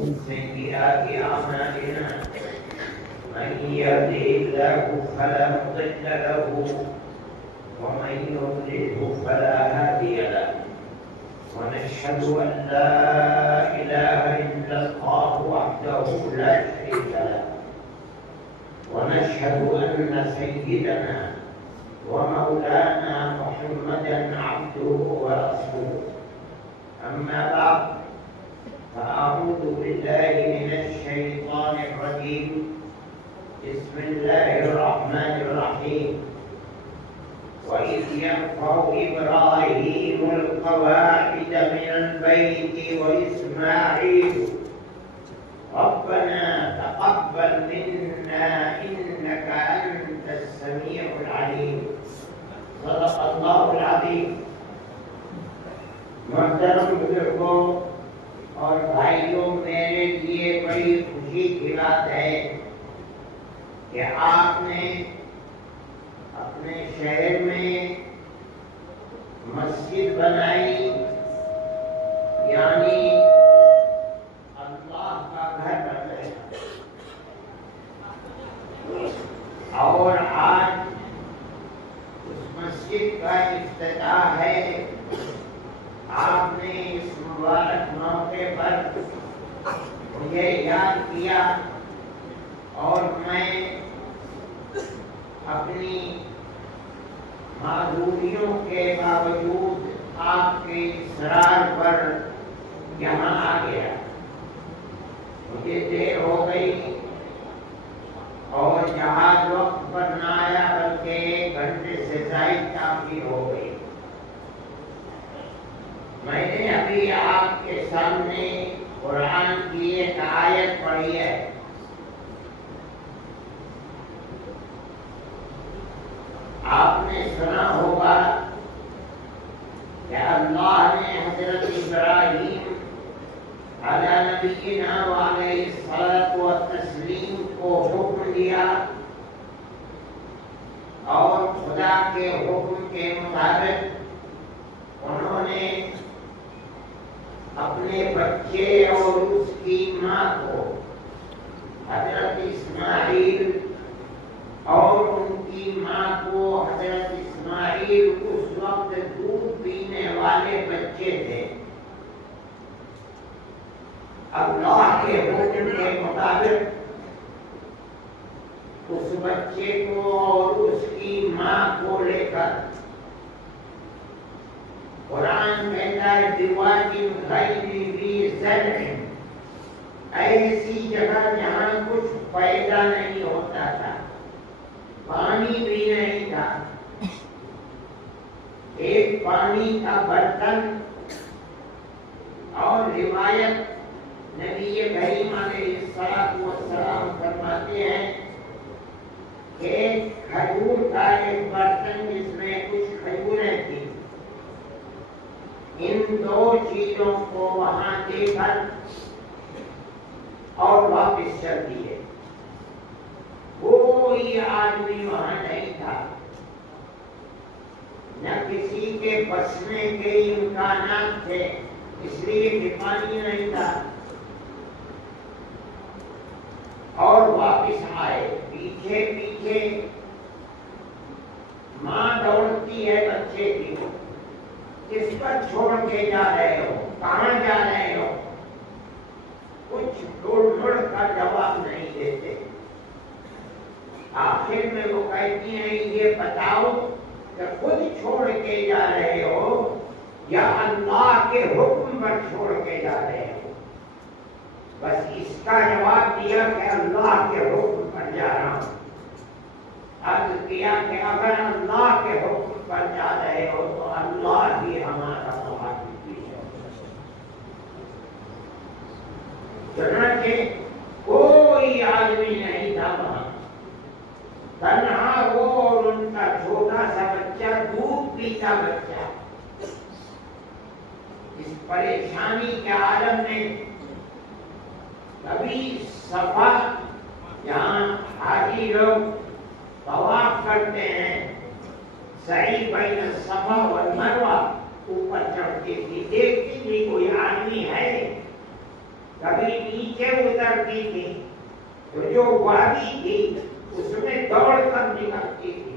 ومن سيئات أعمالنا من يهده الله فلا مضل له ومن يضلله فلا هادي له ونشهد أن لا إله إلا الله وحده لا شريك له ونشهد أن سيدنا ومولانا محمدا عبده ورسوله أما بعد فأعوذ بالله من الشيطان الرجيم بسم الله الرحمن الرحيم وإذ يرفع إبراهيم القواعد من البيت وإسماعيل ربنا تقبل منا إنك أنت السميع العليم صدق الله العظيم. محترم بزرگوں اور بھائیوں، میرے لیے بڑی خوشی کی بات ہے کہ آپ نے اپنے شہر میں مسجد بنائی، یعنی اللہ کا گھر بن گیا، اور آج اس مسجد کا افتتاح ہے. آپ نے اس مبارک موقع پر مجھے یاد کیا اور میں اپنی معذوریوں کے باوجود آپ کے اصرار پر یہاں آ گیا. مجھے دیر ہو گئی اور جہاز وقت پر نہ آیا بلکہ 1 گھنٹے سے زائد تاخیر ہو گئی. میں نے ابھی آپ کے سامنے قرآن کی ایک آیت پڑھی ہے. آپ نے سنا ہوگا کہ اللہ نے حضرت ابراہیم علیہ نبینا وعلیہ الصلاۃ والتسلیم کو حکم دیا اور خدا کے حکم کے مطابق انہوں نے اپنے بچے اور اس کی ماں کو حضرت اسماعیل اور ان کی ماں کو حضرت اسماعیل اس وقت دودھ پینے والے بچے تھے. اللہ کے حکم کے مطابق اس بچے کو اور اس کی ماں کو لے کر قرآن کہتا ہے بِوَادٍ غَيْرِ ذِي زَرْعٍ، ایسی جگہ جہاں کچھ پیدا نہیں ہوتا تھا، پانی بھی نہیں تھا، ایک پانی کا برتن. اور روایت نبی کریم علیہ الصلوۃ والسلام فرماتے ہیں کہ کھجور کا ایک برتن جس میں کچھ کھجوریں تھیں، ان 2 چیزوں کو وہاں دے کر اور واپس چل دیے. کوئی آدمی وہاں نہیں تھا، نہ کسی کے بسنے کے امکانات تھے اس لیے کہ پانی نہیں تھا. اور واپس آئے، پیچھے پیچھے ماں دوڑتی ہے بچے کی، کس پر چھوڑ کے جا رہے ہو، کہاں جا رہے ہو؟ کچھ ڈوڑ کا جواب نہیں دیتے. آخر میں وہ کہتی ہیں یہ بتاؤ کہ خود چھوڑ کے جا رہے ہو یا اللہ کے حکم پر چھوڑ کے جا رہے ہو؟ بس اس کا جواب دیا کہ اللہ کے حکم پر جا رہا ہوں. عرض کیا کہ اگر اللہ کے حکم پر جا رہے ہو تو اللہ ہی ہمارا محافظ ہے. چنانچہ کوئی آدمی نہیں تھا وہاں، تنہا وہ اور ان کا چھوٹا سا بچہ، دودھ پیتا بچہ. اس پریشانی کے عالم میں کبھی صفا جہاں حاجی لوگ طواف کرتے ہیں، سعی بین الصفا والمروہ، اوپر چڑھتی تھی، دیکھتی تھی کوئی آدمی ہے، کبھی نیچے نیچے اترتی تھی تو جو وادی تھی اس میں دوڑ کر نکلتی تھی،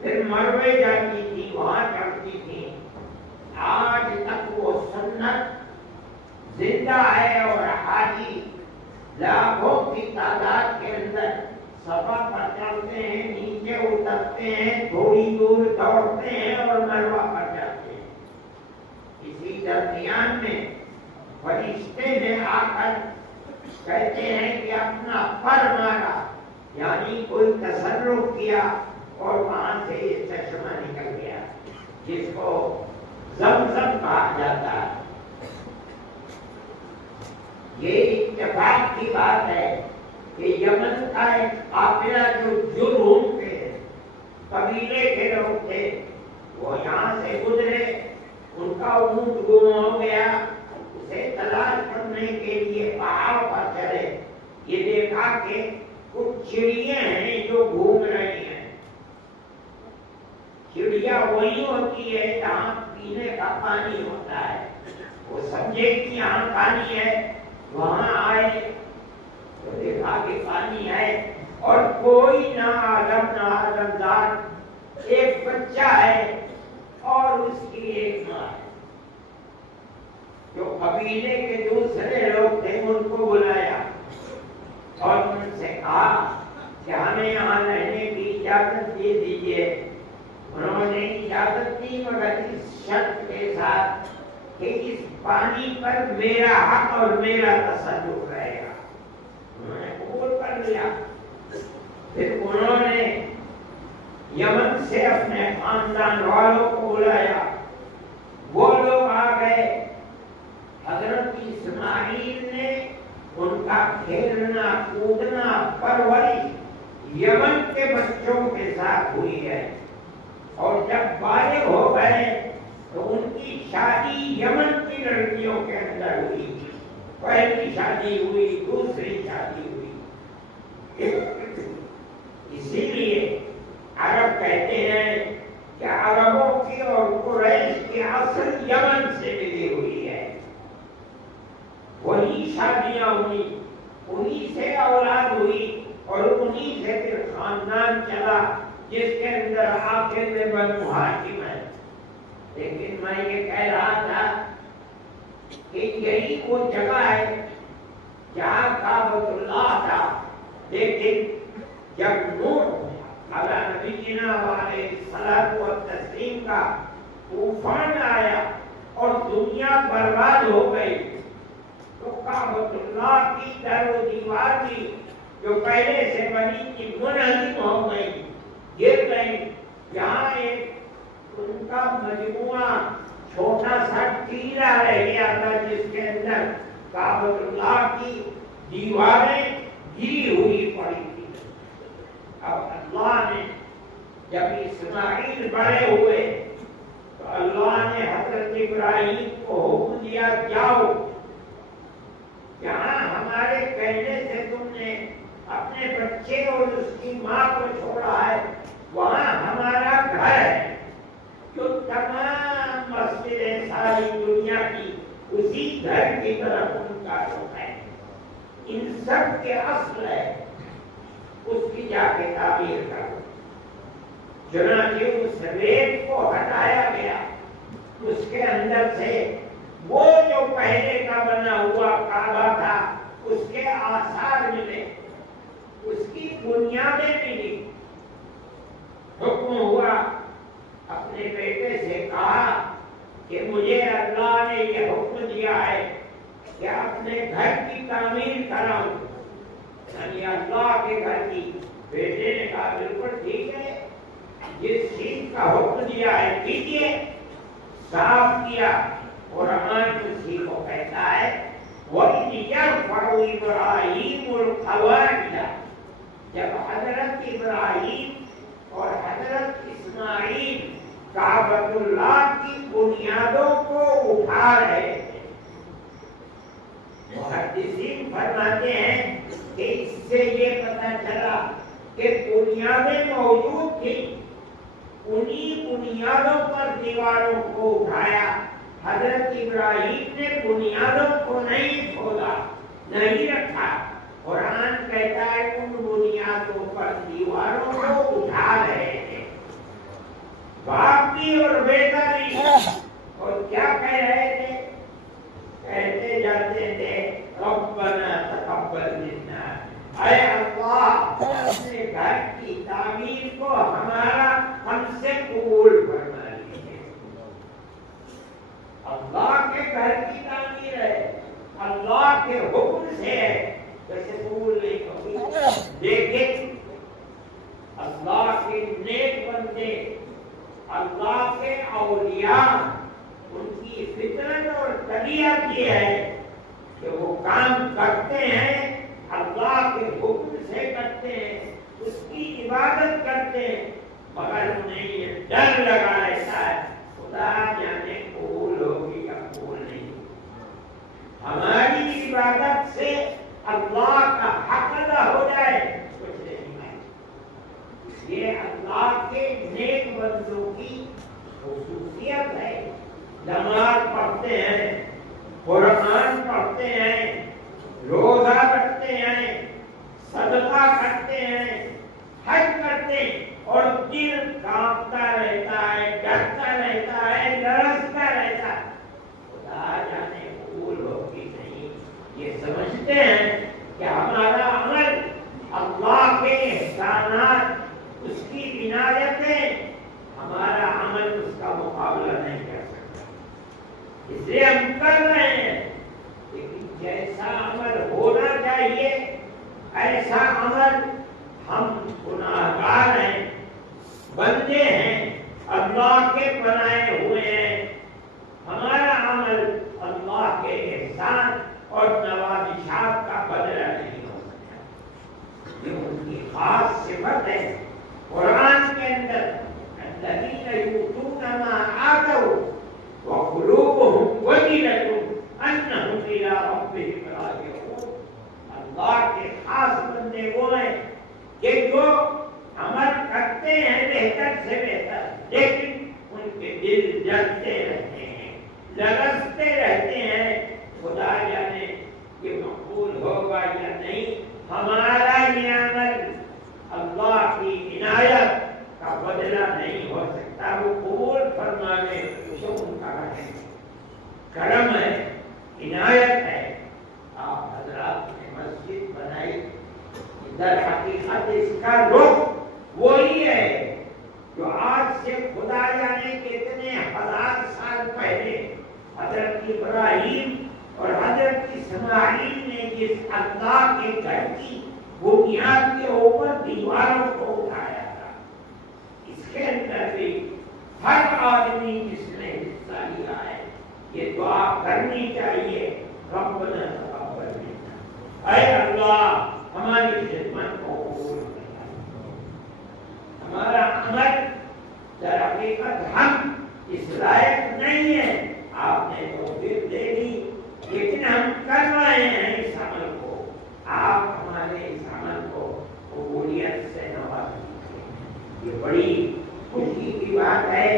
پھر مروے جاتی تھی، وہاں چڑھتی تھی۔ آج تک وہ سنت زندہ ہے اور حاجی لاکھوں کی تعداد کے اندر صفا پر چڑھتے ہیں، نیچے اترتے ہیں، تھوڑی دور دوڑتے ہیں اور مروہ پر جاتے ہیں۔ اسی درمیان میں فرشتے نے آ کر کہتے ہیں کہ اپنا پر مارا، یعنی کوئی تصرف کیا اور وہاں سے یہ چشمہ نکل گیا جس کو زمزم کہا جاتا ہے۔ یہ اتفاق کی بات ہے کہ یمن کا ایک قافلہ جو جرہم کے قبیلے کے لوگ تھے وہ یہاں سے گزرے، ان کا اونٹ گم ہو گیا، اسے تلاش کرنے کے لیے پہاڑ پر چڑھے، یہ دیکھا کہ کچھ چڑیاں ہیں جو گھوم رہی ہیں۔ چڑیا وہی ہوتی ہے جہاں پینے کا پانی ہوتا ہے، وہ سمجھے کہ یہاں پانی ہے، وہاں آئے تو دیکھا کہ پانی ہے اور کوئی نہ آدم نہ آدمدار، ایک بچہ ہے اور اس کی ایک ماں ہے۔ جو قبیلے کے دوسرے لوگ تھے ان کو بلایا اور ان سے کہا کہ ہمیں یہاں رہنے کی اجازت دے دیجیے۔ انہوں نے اجازت دی مگر اس شرط کے ساتھ کہ اس پانی پر میرا حق اور میرا تصرف رہے گا۔ انہوں نے قبول کر لیا۔ پھر انہوں نے یمن سے اپنے خاندان والوں کو بلایا، وہ لوگ آ گئے۔ حضرت اسماعیل نے ان کا کھیلنا کودنا پرورش یمن کے بچوں کے ساتھ ہوئی ہے، اور جب بالغ ہو گئے تو ان کی شادی یمن کی لڑکیوں کے اندر ہوئی، پہلی شادی ہوئی، دوسری شادی ہوئی۔ اسی لیے عرب کہتے ہیں کہ عربوں کی اور قریش کی اصل یمن سے ملی ہوئی ہے، وہی شادیاں ہوئی، انہی سے اولاد ہوئی اور انہی سے پھر خاندان چلا جس کے اندر آخر میں بنو ہاشم ہے۔ لیکن میں یہ کہہ رہا تھا کہ یہی وہ جگہ ہے جہاں کعبۃ اللہ تھا، لیکن جب نوح علیٰ نبینا علیہ الصلاۃ والتسلیم کا طوفان آیا اور دنیا برباد ہو گئی تو کعبۃ اللہ کی در و دیوار بھی جو پہلے سے بنی تھی منہدم ہو گئی، گر گئی۔ یہاں ایک ان کا مجموعہ چھوٹا سا ٹیلا رہ گیا تھا جس کے اندر کعبۃ اللہ کی دیواریں گری ہوئی پڑی تھی۔ اب اللہ نے جب اسماعیل بڑے ہوئے تو اللہ نے حضرت ابراہیم کو حکم دیا، جاؤ جہاں ہمارے کہنے سے تم نے اپنے بچے اور اس کی ماں کو چھوڑا ہے وہاں ہمارا گھر ہے، جو تمام مسجدیں ساری دنیا کی اسی گھر کی طرف ان کا رخ ہے، ان سب کے اصل ہے، اس کی جا کے تعمیر کرو۔ چنانچہ اس ریت کو ہٹایا گیا، اس کے اندر سے وہ جو پہلے کا بنا ہوا کعبہ تھا اس کے آثار ملے، اس کی بنیادیں ملی۔ حکم ہوا، اپنے بیٹے سے کہا کہ مجھے اللہ نے یہ حکم دیا ہے کہ اپنے گھر کی تعمیر کراؤں، یعنی اللہ کے گھر کی۔ بیٹے نے کہا بالکل ٹھیک ہے، جس چیز کا حکم دیا ہے کیجیے۔ صاف کیا، قرآن اسی کو کہتا ہے وَإِذْ يَرْفَعُ إِبْرَاهِيمُ الْقَوَاعِدَ، جب حضرت ابراہیم اور حضرت اسماعیل کعبۃ اللہ کی بنیادوں کو اٹھا رہے تھے، محدثین فرماتے ہیں کہ اس سے یہ پتہ چلا کہ بنیادیں موجود تھیں، انہی بنیادوں پر دیواروں کو اٹھایا۔ حضرت ابراہیم نے بنیادوں کو نہیں کھولا، نہیں رکھا. قرآن کہتا ہے ان بنیادوں پر دیواروں کو اٹھا رہے تھے، باپ بھی اور بیٹا بھی. اور کیا کہہ رہے تھے؟ کہتے جاتے تھے ربنا تقبل منا، اے اللہ اپنے گھر کی تعمیر کو ہم سے قبول فرما لیجیے. اللہ کے گھر کی تعمیر ہے، اللہ کے حکم سے ہے، ویسے قبول نہیں ہوگی. لیکن اللہ کے نیک بندے، اللہ کے اولیاء، ان کی فطرت اور طبیعت یہ ہے کہ وہ کام کرتے ہیں، اللہ کے حکم سے کرتے ہیں، اس کی عبادت کرتے ہیں، مگر انہیں یہ ڈر لگا رہتا ہے خدا جانے قبول ہوگی یا قبول نہیں. ہماری عبادت سے اللہ کا حق ادا ہو جائے کچھ نہیں ہے. یہ اللہ کے نیک بندوں کی خصوصیت ہے. نماز پڑھتے ہیں، قرآن پڑھتے ہیں، روزہ رکھتے ہیں، صدقہ کرتے ہیں، حج کرتے ہیں، اور دل کانپتا رہتا ہے، ڈرتا رہتا ہے، لرزتا رہتا ہے خدا جانے قبول ہوگی نہیں. یہ سمجھتے ہیں کہ ہمارا عمل اللہ کے احسانات، اس کی عنایتیں، ہمارا عمل اس کا مقابلہ نہیں کر سکتا. اس لیے ہم کر رہے ہیں، لیکن جیسا عمل ہونا چاہیے ایسا عمل ہم گناہگار ہیں، بندے ہیں، اللہ کے بنائے ہوئے ہیں. ہمارا عمل اللہ کے احسان اور نوازشات کا بدلہ نہیں ہو سکتا. یہ ان کی خاص صفت ہے. قرآن کے اندر الذین یؤتون ما آتوا وقلوبهم وجلة انہم الی ربہم راجعون. اللہ کے خاص بندے وہ ہیں کہ جو عمل کرتے ہیں بہتر سے بہتر، لیکن ان کے دل جلتے رہتے ہیں، لرزتے رہتے ہیں خدا جانے کہ مقبول ہوگا یا نہیں. ہمارا یہ عمل اللہ کی عنایت کا بدلہ نہیں ہو سکتا. وہ قبول فرمانے جو ان کا ہے، کرم ہے، عنایت ہے. آپ حضرات نے مسجد بنائی، در حقیقت اس کا رخ وہی ہے جو آج سے خدا جانے کتنے ہزار سال پہلے حضرت ابراہیم اور حضرت اسماعیل نے جس اللہ کے گھر کی بنیاد کے اوپر دیواروں کو اٹھایا تھا. اس کے اندر بھی ہر آدمی جس نے حصہ لیا ہے یہ دعا کرنی چاہیے ربنا تقبل منا، اے اللہ ہماری خدمت کو قبول کرنا. ہمارا عمل در حقیقت ہم اس لائق نہیں ہے، آپ نے توفیق دے دی، لیکن ہم کر رہے ہیں اس عمل کو. آپ ہمارے اس عمل کو قبولیت سے نواز دیجیے. یہ بڑی خوشی کی بات ہے.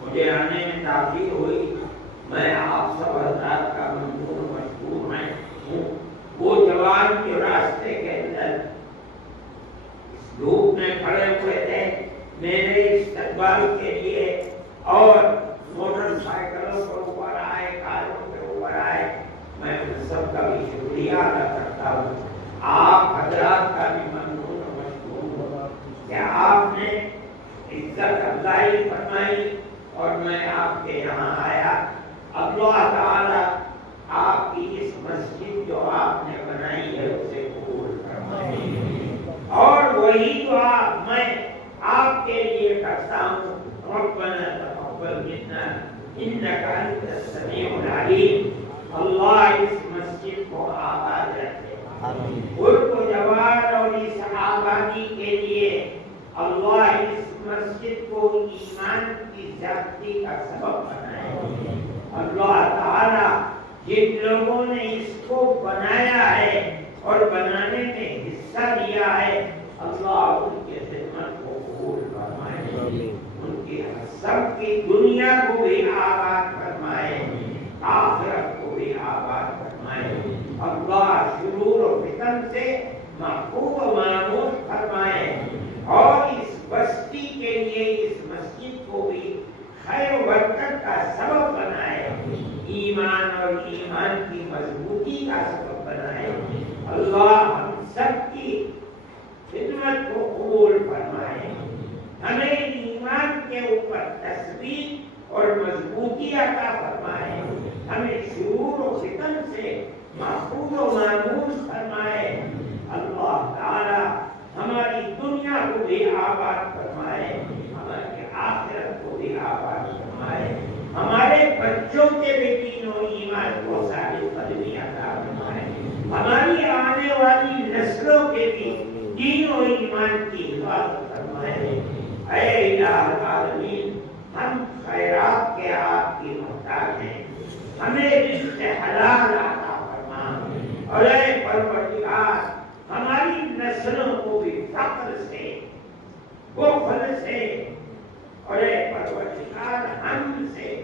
مجھے آنے میں تاخیر ہوئی، میں آپ سب حضرات کا ممنون مشکور ہوں. وہ جوان جو راستے کے اندر اس دھوپ میں کھڑے ہوئے تھے میرے استقبال کے لیے، اور موٹر سائیکلوں پر اوپر آئے، کاروں پہ اوپر آئے، میں ان سب کا بھی شکریہ ادا کرتا ہوں. آپ حضرات کا بھی ممنون و مشکور ہوں کہ آپ نے عزت افزائی فرمائی اور میں آپ کے یہاں آیا. اللہ تعالی آپ کی اس مسجد جو آپ نے بنائی ہے اسے قبول فرمائے، اور وہی دعا میں آپ کے لیے کرتا ہوں ربنا تقبل منا انک انت السمیع العلیم. اللہ اس مسجد کو آباد رکھے، ملک و جوار اور اس آبادی کے لیے اللہ اس مسجد کو ایمان کی زیادتی کا سبب بنائے. اللہ تعالی جن لوگوں نے اس کو بنایا ہے اور بنانے میں حصہ لیا ہے، اللہ ان کے خدمت کو قبول فرمائے، ان کی سب کی دنیا کو بھی آباد فرمائے، آخرت کو بھی آباد فرمائے. سے محفوظ و معمول فرمائے اور اس بستی کے لیے اس مسجد کو بھی خیر و برکت کا سبب بنائے، ایمان اور ایمان کی مضبوطی کا سبب بنائے۔ اللہ ہم سب کی خدمت کو قبول فرمائے، ہمیں ایمان کے اوپر تثبیت اور مضبوطی عطا فرمائے، ہمیں شرور و فتن سے محفوظ و معمول فرمائے۔ اللہ تعالی ہماری دنیا کو بھی آباد فرمائے، ہماری آخرت کو بھی آباد فرمائے، ہمارے بچوں کے بھی دین و ایمان کو ثابت قدمی عطا فرمائے، ہماری آنے والی نسلوں کے بھی دین و ایمان کی حفاظت فرمائے۔ اے الہ العالمین، ہم خیرات کے آپ کی محتاج ہیں، ہمیں رزق حلال عطا فرما، اور اے پروردگار ہماری نسلوں کو بھی فقر سے، بخل سے، اور اے پروردگار ہم سے،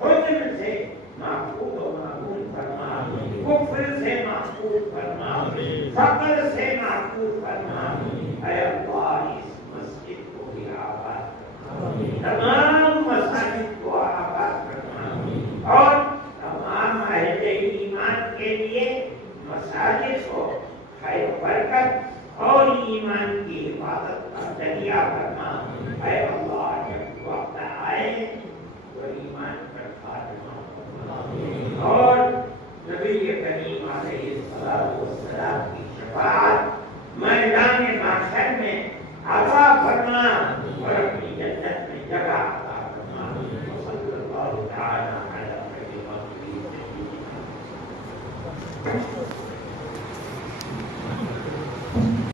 حزن سے محفوظ و معمول فرما، کفر سے محفوظ فرما، فقر سے محفوظ فرما۔ اے اللہ اس مسجد کو بھی آباد فرما، تمام مساجد کو آباد فرما، اور تمام اہل ایمان کے لیے مساجد کو خیر و برکت اور ایمان کی حفاظت کا ذریعہ فرما۔ اے اللہ جب وقت آئے تو ایمان پر خاتمہ فرما، اور نبی کریم علیہ الصلوۃ کی شفاعت میدان محشر میں عطا فرما، اور اپنی جنت میں جگہ عطا فرما۔ صلی اللہ تعالی علی سیدنا